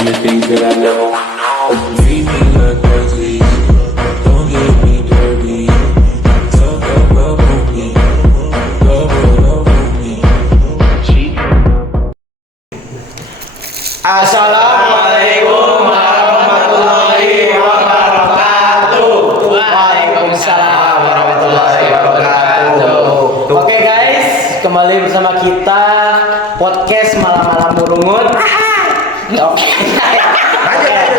me things that I never would know. Treat me like crazy, don't get me dirty. Talk about me, love me. Assalamualaikum warahmatullahi wabarakatuh. Waalaikumsalam warahmatullahi wabarakatuh. Oke guys, kembali bersama kita podcast malam-malam murungut. Oke,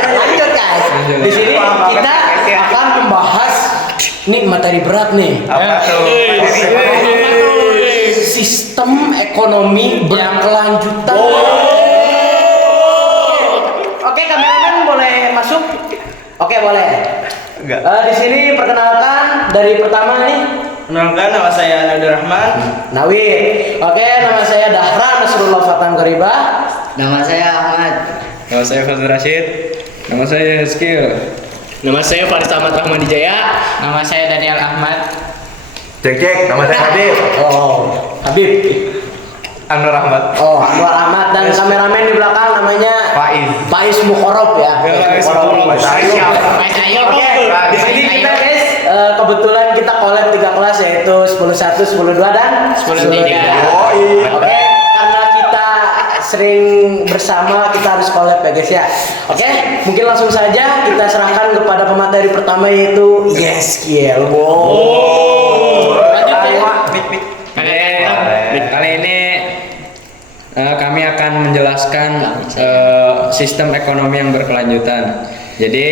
lanjut guys. Di sini kita akan membahas nih materi berat nih. Apa tuh? Sistem ekonomi berkelanjutan. Oke, kameramen boleh masuk? Oke, boleh. Enggak. Di sini perkenalkan dari pertama nih. Kenalkan, nama saya Nadir Rahman. Nawir. Oke, nama saya Dahra Nasrullah Fatan Goriba. Nama saya Ahmad. Nama saya Fazil Rashid. Nama saya Skill. Nama saya Faris Ahmad Rahman Dijaya. Nama saya Daniel Ahmad. Cek, nama saya Habib. Oh, Habib. Anwar Ahmad. Oh, Anwar Ahmad dan kameramen di belakang namanya Faiz Mukhorob ya. Faiz Mukhorob. Oke, di sini kita guys kebetulan kita collab 3 kelas yaitu 10.1, 10.2 dan 10.3. Oke, karena kita sering bersama kita harus collab ya guys ya. Oke, mungkin langsung saja kita serahkan kepada pemateri pertama yaitu Yeskiel. Lanjut ya. Kali ini kami akan menjelaskan sistem ekonomi yang berkelanjutan. Jadi,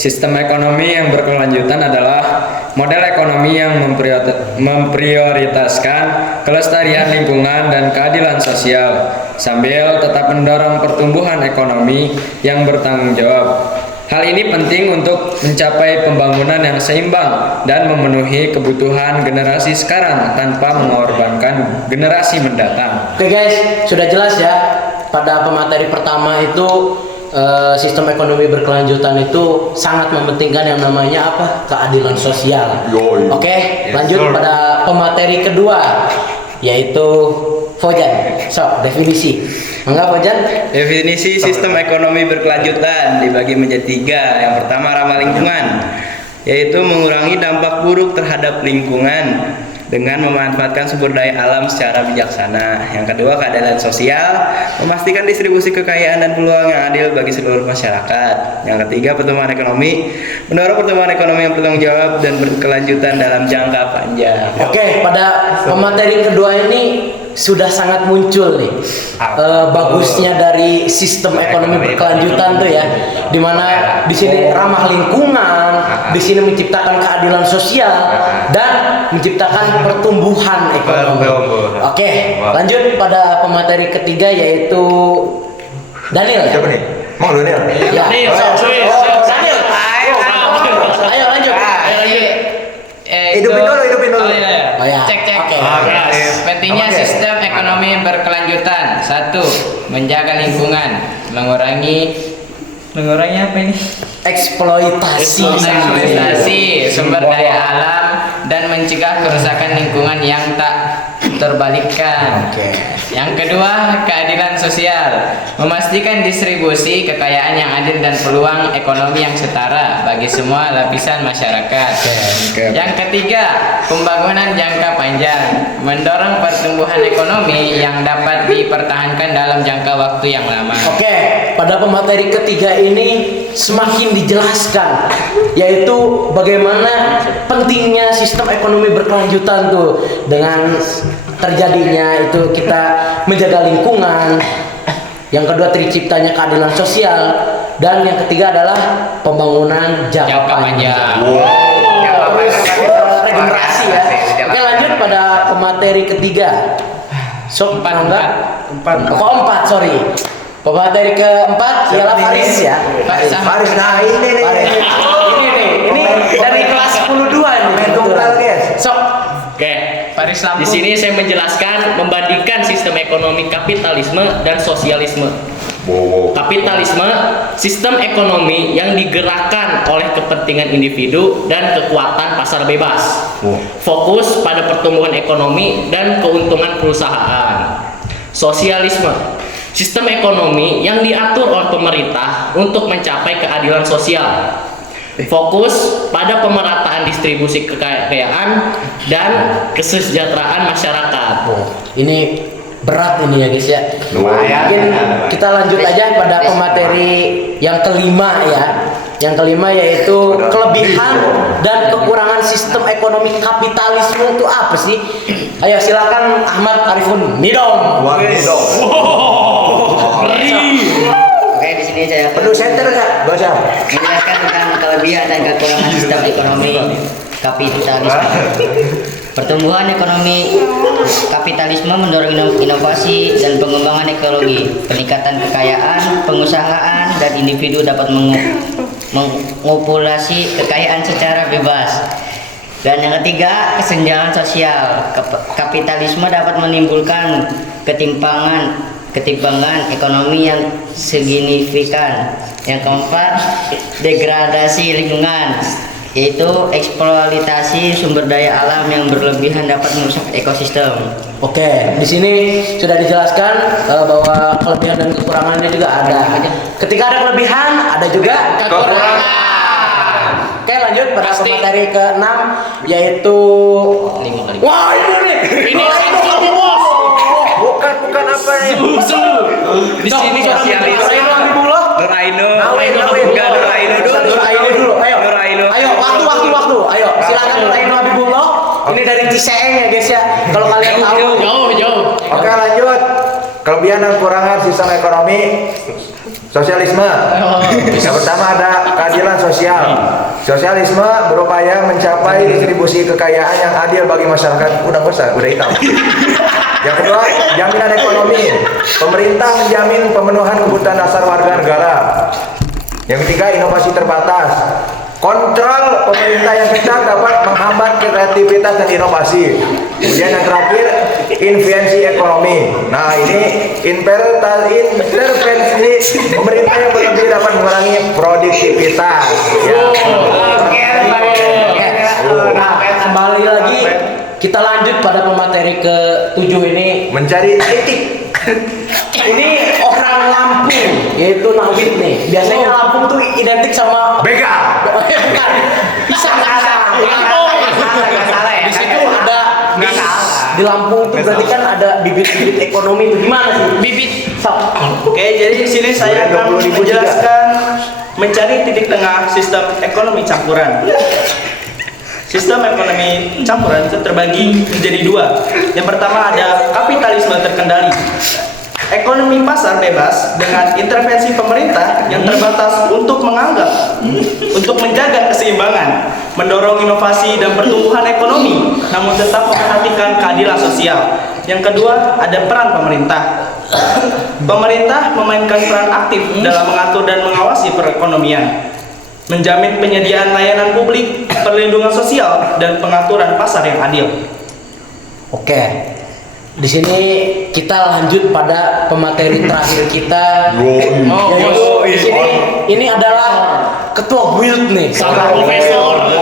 sistem ekonomi yang berkelanjutan adalah model ekonomi yang memprioritaskan kelestarian lingkungan dan keadilan sosial sambil tetap mendorong pertumbuhan ekonomi yang bertanggung jawab. Hal ini penting untuk mencapai pembangunan yang seimbang dan memenuhi kebutuhan generasi sekarang tanpa mengorbankan generasi mendatang. Oke guys, sudah jelas ya. Pada pemateri pertama itu sistem ekonomi berkelanjutan itu sangat mementingkan yang namanya apa? Keadilan sosial. Oke, lanjut pada pemateri kedua yaitu Fojan. So, definisi. Enggak Fojan? Definisi sistem ekonomi berkelanjutan dibagi menjadi 3. Yang pertama ramah lingkungan, yaitu mengurangi dampak buruk terhadap lingkungan dengan memanfaatkan sumber daya alam secara bijaksana. Yang kedua keadilan sosial, memastikan distribusi kekayaan dan peluang yang adil bagi seluruh masyarakat. Yang ketiga pertumbuhan ekonomi, mendorong pertumbuhan ekonomi yang bertanggung jawab dan berkelanjutan dalam jangka panjang. Oke, pada pemateri kedua ini sudah sangat muncul nih bagusnya dari sistem ekonomi berkelanjutan tuh ya, dimana di sini ramah lingkungan, di sini menciptakan keadilan sosial dan menciptakan pertumbuhan ekonomi. Oke, lanjut pada pemateri ketiga yaitu Daniel ya. Siapa nih? Mau Daniel? Ya. Daniel. Daniel. Ayo lanjut. Hidupin dulu. Oh ya. Cek. Oke. Pentingnya sistem ekonomi berkelanjutan. 1. Menjaga lingkungan, mengurangi apa ini? Eksploitasi sumber daya alam dan mencegah kerusakan lingkungan yang tak terbalikkan. Oke. Yang kedua, keadilan sosial, memastikan distribusi kekayaan yang adil dan peluang ekonomi yang setara bagi semua lapisan masyarakat. Yang ketiga, pembangunan jangka panjang, mendorong pertumbuhan ekonomi yang dapat dipertahankan dalam jangka waktu yang lama. Oke, pada pemateri ketiga ini semakin dijelaskan yaitu bagaimana pentingnya sistem ekonomi berkelanjutan tuh dengan terjadinya itu kita menjaga lingkungan, yang kedua terciptanya keadilan sosial, dan yang ketiga adalah pembangunan jangka panjang. Regenerasi ya. Oke, lanjut pada pemateri ketiga. Sok keempat, sorry. Pemateri keempat ialah Faris ya. Faris, nah ini nih. Ini dari kelas 10.2 nih. Tunggal guys. Sok. Oke. Faris Di Lampung. sini saya menjelaskan membandingkan sistem ekonomi kapitalisme dan sosialisme. Kapitalisme, sistem ekonomi yang digerakkan oleh kepentingan individu dan kekuatan pasar bebas. Fokus pada pertumbuhan ekonomi dan keuntungan perusahaan. Sosialisme, sistem ekonomi yang diatur oleh pemerintah untuk mencapai keadilan sosial. Fokus pada pemerataan distribusi kekayaan dan kesejahteraan masyarakat. Ini berat ini ya guys ya. Lumayan. Mungkin kita lanjut aja pada pemateri yang kelima ya. Yang kelima yaitu kelebihan dan kekurangan sistem ekonomi kapitalisme itu apa sih? Ayo silakan Ahmad Arifun Nidom. Oke, di sini saya Perlu center nggak? Gak usah. menjelaskan tentang kelebihan dan kekurangan sistem ekonomi kapitalisme. Pertumbuhan ekonomi kapitalisme mendorong inovasi dan pengembangan ekologi, peningkatan kekayaan, pengusahaan, dan individu dapat mengopulasi kekayaan secara bebas. Dan yang ketiga, kesenjangan sosial. Kapitalisme dapat menimbulkan ketimpangan ekonomi yang signifikan. Yang keempat, degradasi lingkungan, yaitu eksploitasi sumber daya alam yang berlebihan dapat merusak ekosistem. Oke, di sini sudah dijelaskan bahwa kelebihan dan kekurangannya juga ada. Ketika ada kelebihan, ada juga kekurangan. Oke, lanjut pada pemateri ke-6 yaitu Wah, ini nih. Ini bos. Bukan apa ya? Di sini sosialis. Nuraino. Nawin. Enggak, Nuraino dulu. Nuraino dulu. Ayo. Nuraino. Ayo, waktu. Ayo, silakan Nuraino Habibullah. Ini dari Ciseeng ya guys ya. Kalau kalian tahu. Jauh. Oke, lanjut. Kelebihan dan kekurangan sistem ekonomi sosialisme. Yang pertama ada keadilan sosial. Sosialisme berupaya mencapai distribusi kekayaan yang adil bagi masyarakat. Udah hitam. Yang kedua, jaminan ekonomi. Pemerintah menjamin pemenuhan kebutuhan dasar warga negara. Yang ketiga, inovasi terbatas. Kontrol pemerintah yang ketat dapat menghambat kreativitas dan inovasi. Kemudian yang terakhir, intervensi ekonomi. Nah, ini intervensi pemerintah yang berlebih dapat mengurangi produktivitas. Ya. Nah, kembali lagi kita lanjut pada pemateri ke-7 ini. Mencari titik. Ini orang Lampung, yaitu Nawid nih. Biasanya Lampung tuh identik sama Begal. bukan. Pisang. Di situ ada di Lampung tuh berarti kan ada bibit-bibit ekonomi itu gimana sih? Bibit. Sok. Oke, jadi di sini saya akan 20.000 menjelaskan mencari titik tengah sistem ekonomi campuran. Sistem ekonomi campuran itu terbagi menjadi dua. Yang pertama ada kapitalisme terkendali. Ekonomi pasar bebas dengan intervensi pemerintah yang terbatas untuk menjaga keseimbangan, mendorong inovasi dan pertumbuhan ekonomi, namun tetap memperhatikan keadilan sosial. Yang kedua ada peran pemerintah. Pemerintah memainkan peran aktif dalam mengatur dan mengawasi perekonomian, menjamin penyediaan layanan publik, perlindungan sosial, dan pengaturan pasar yang adil. Oke. Di sini kita lanjut pada pemateri terakhir kita. Yaitu di sini ini adalah ketua guild nih. Sama profesor.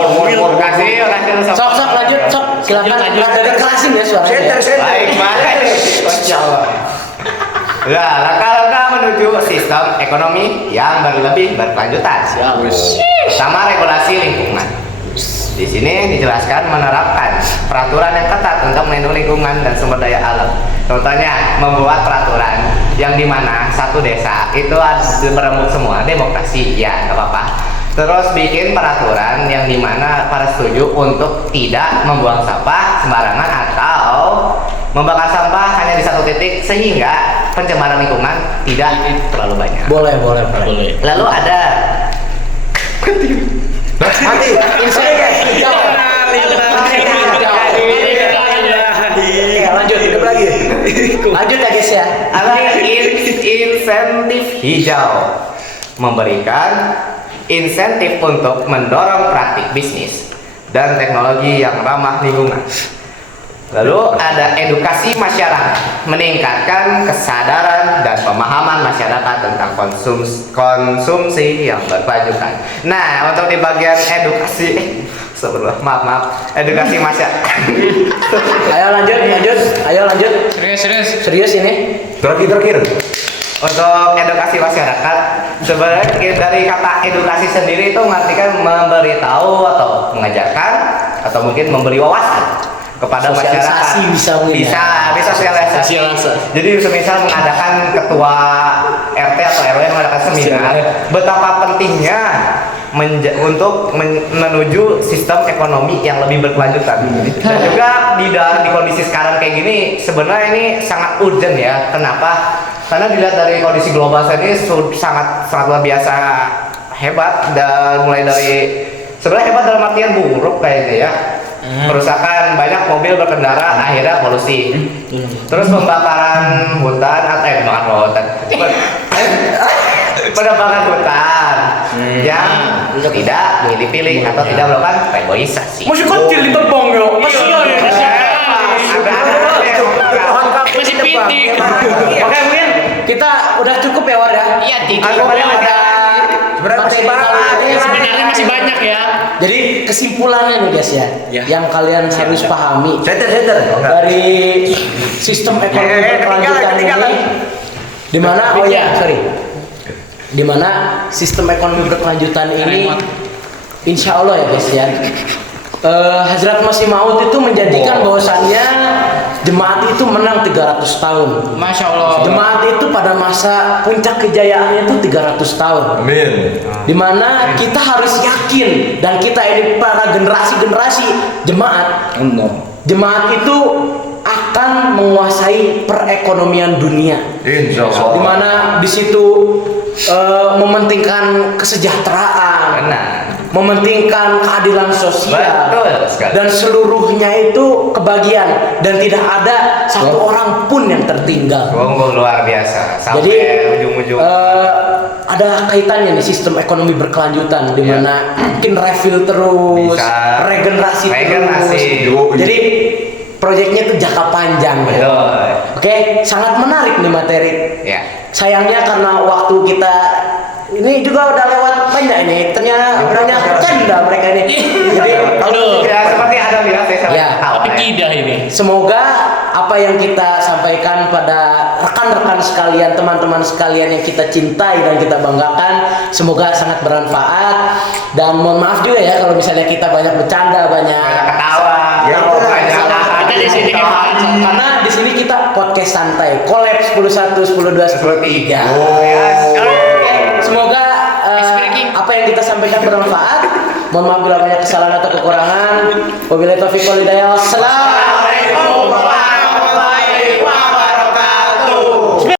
Sok lanjut silakan. Lanjut. Ada kerasin ya suaranya. Center. Nah, langkah-langkah menuju sistem ekonomi yang lebih berkelanjutan. Pertama, regulasi lingkungan. Di sini dijelaskan menerapkan peraturan yang ketat untuk melindungi lingkungan dan sumber daya alam. Contohnya, membuat peraturan yang dimana satu desa itu harus berembuk semua, demokrasi, ya nggak apa-apa. Terus bikin peraturan yang dimana para setuju untuk tidak membuang sampah sembarangan atau membakar sampah hanya di satu titik sehingga pencemaran lingkungan tidak terlalu banyak. Boleh. Lalu ada Mati. Lanjut hidup lagi. Lanjut ya guys ya. ada insentif hijau, memberikan insentif untuk mendorong praktik bisnis dan teknologi yang ramah lingkungan. Lalu ada edukasi masyarakat, meningkatkan kesadaran dan pemahaman masyarakat tentang konsumsi yang berkelanjutan. Nah, untuk di bagian edukasi, edukasi masyarakat. Ayo lanjut. Serius. Serius ini. Terakhir. untuk edukasi masyarakat, sebenarnya dari kata edukasi sendiri itu mengartikan memberitahu atau mengajarkan atau mungkin memberi wawasan kepada masyarakat. Sosialisasi bisa mungkin bisa sosialisasi. Jadi semisal mengadakan ketua RT atau RW mengadakan seminar, betapa pentingnya untuk menuju sistem ekonomi yang lebih berkelanjutan. Dan juga di kondisi sekarang kayak gini, sebenarnya ini sangat urgent ya. Kenapa? Karena dilihat dari kondisi global saat ini sangat luar biasa hebat, dan mulai dari sebenarnya hebat dalam artian buruk kayaknya ya. Kerusakan banyak mobil berkendara, akhirnya polusi. Terus pembakaran hutan penebangan hutan yang tidak pilih-pilih atau tidak melakukan reboisasi. Masih kecil di tebong ya. Masih masih pitik. Oke, mungkin kita udah cukup ya, War ya. Iya, titik. Sebenarnya masih banyak ya. Jadi kesimpulannya nih guys ya, yang kalian harus pahami dari sistem ekonomi berkelanjutan ini, di mana sistem ekonomi berkelanjutan ini, insya Allah ya guys ya, Hazrat Masih Maud itu menjadikan bahwasannya jemaat itu menang 300 tahun. Masya Allah. Jemaat itu pada masa puncak kejayaannya itu 300 tahun. Amin. Dimana kita harus yakin, dan kita ini para generasi-generasi jemaat, jemaat itu akan menguasai perekonomian dunia. Insya Allah. Dimana di situ mementingkan kesejahteraan, mementingkan keadilan sosial, dan seluruhnya itu kebahagiaan, dan tidak ada satu orang pun yang tertinggal. Luar biasa. Sampai Jadi ujung-ujung. ada kaitannya nih sistem ekonomi berkelanjutan, di mana mungkin refill terus, Bisa. regenerasi Regenerasi. terus. Jadi proyeknya itu jangka panjang ya. Oke, sangat menarik nih materi. Ya. Sayangnya karena waktu kita ini juga udah lewat banyak nih, ternyata banyak canda mereka ini. Jadi Ya seperti ada bilang saya Tapi tidak ini. semoga apa yang kita sampaikan pada rekan-rekan sekalian, teman-teman sekalian yang kita cintai dan kita banggakan, semoga sangat bermanfaat. Dan mohon maaf juga ya kalau misalnya kita banyak bercanda, banyak ketawa. Ya, Kita di sini karena di sini kita podcast santai, collab 10-1, 10-2, 10-3. Semoga apa yang kita sampaikan bermanfaat. Mohon maaf bila banyak kesalahan atau kekurangan. Wabillahi taufiq wal hidayah. Assalamualaikum.